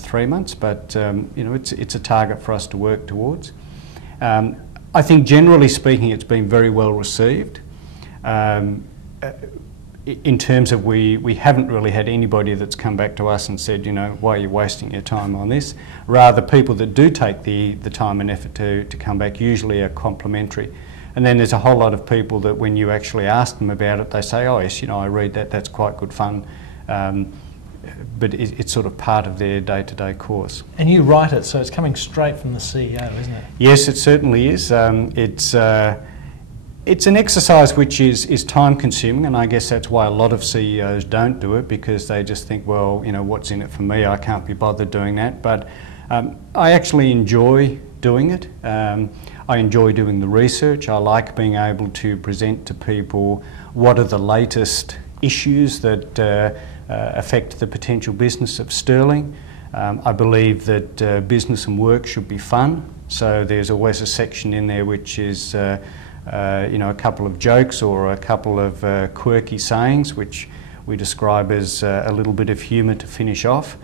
3 months, but you know, it's a target for us to work towards. I think generally speaking it's been very well received. In terms of we haven't really had anybody that's come back to us and said, you know, why are you wasting your time on this? Rather, people that do take the time and effort to come back usually are complimentary. And then there's a whole lot of people that when you actually ask them about it, they say, oh yes, you know, I read that, that's quite good fun. But it's sort of part of their day-to-day course. And you write it, so it's coming straight from the CEO, isn't it? Yes, it certainly is. It's an exercise which is time-consuming, and I guess that's why a lot of CEOs don't do it, because they just think, well, you know, what's in it for me? I can't be bothered doing that. But I actually enjoy doing it. I enjoy doing the research. I like being able to present to people what are the latest issues that affect the potential business of Sterling. I believe that business and work should be fun, so there's always a section in there which is you know, a couple of jokes or a couple of quirky sayings which we describe as a little bit of humour to finish off.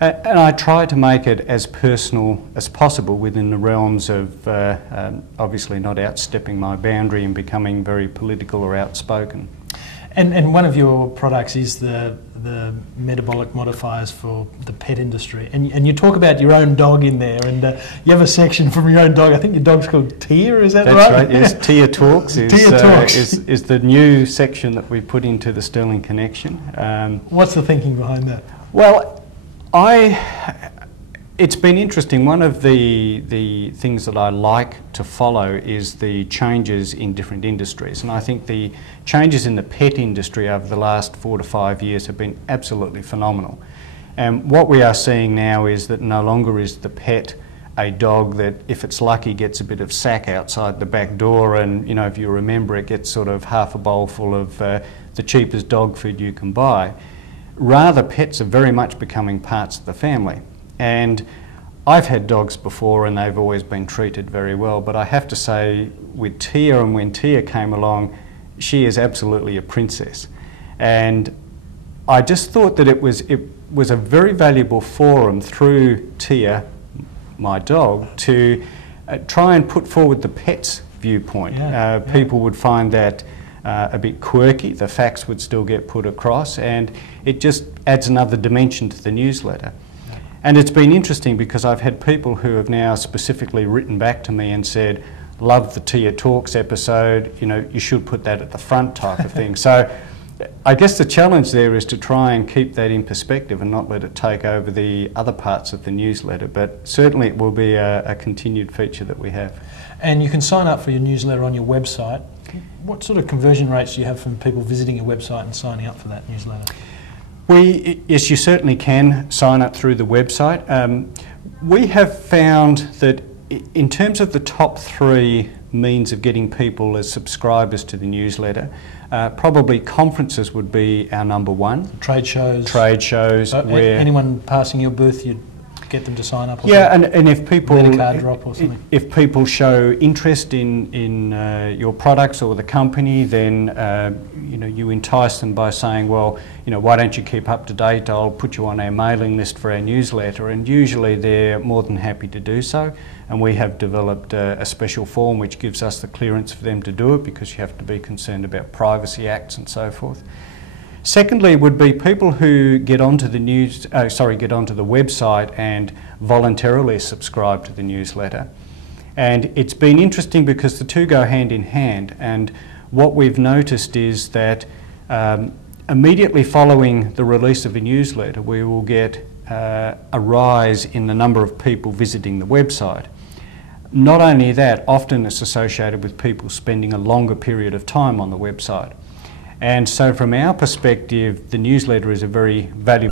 And I try to make it as personal as possible within the realms of obviously not outstepping my boundary and becoming very political or outspoken. And one of your products is the metabolic modifiers for the pet industry. And you talk about your own dog in there, and you have a section from your own dog. I think your dog's called Tia, is that right? That's right, yes. Tia Talks is the new section that we put into the Sterling Connection. What's the thinking behind that? Well, it's been interesting. One of the things that I like to follow is the changes in different industries, and I think the changes in the pet industry over the last 4 to 5 years have been absolutely phenomenal. And what we are seeing now is that no longer is the pet a dog that, if it's lucky, gets a bit of sack outside the back door, and you know, if you remember, it gets sort of half a bowl full of the cheapest dog food you can buy. Rather, pets are very much becoming parts of the family. And I've had dogs before and they've always been treated very well, but I have to say with Tia, and when Tia came along, she is absolutely a princess. And I just thought that it was a very valuable forum through Tia, my dog, to try and put forward the pet's viewpoint. People would find that a bit quirky, the facts would still get put across, and it just adds another dimension to the newsletter. And it's been interesting because I've had people who have now specifically written back to me and said, love the Tia Talks episode, you know, you should put that at the front, type of thing. So I guess the challenge there is to try and keep that in perspective and not let it take over the other parts of the newsletter, but certainly it will be a continued feature that we have. And you can sign up for your newsletter on your website. What sort of conversion rates do you have from people visiting your website and signing up for that newsletter? Yes, you certainly can sign up through the website. We have found that in terms of the top 3 means of getting people as subscribers to the newsletter, probably conferences would be our number 1. Trade shows? Trade shows. Where anyone passing your booth, you'd get them to sign up? Or yeah, and if people, card drop or something. If people show interest in your products or the company, then you know, you entice them by saying, well, you know, why don't you keep up to date? I'll put you on our mailing list for our newsletter, and usually they're more than happy to do so. And we have developed a special form which gives us the clearance for them to do it, because you have to be concerned about privacy acts and so forth. Secondly would be people who get onto the website and voluntarily subscribe to the newsletter. And it's been interesting because the two go hand in hand, and what we've noticed is that immediately following the release of a newsletter, we will get a rise in the number of people visiting the website. Not only that, often it's associated with people spending a longer period of time on the website. And so from our perspective, the newsletter is a very valuable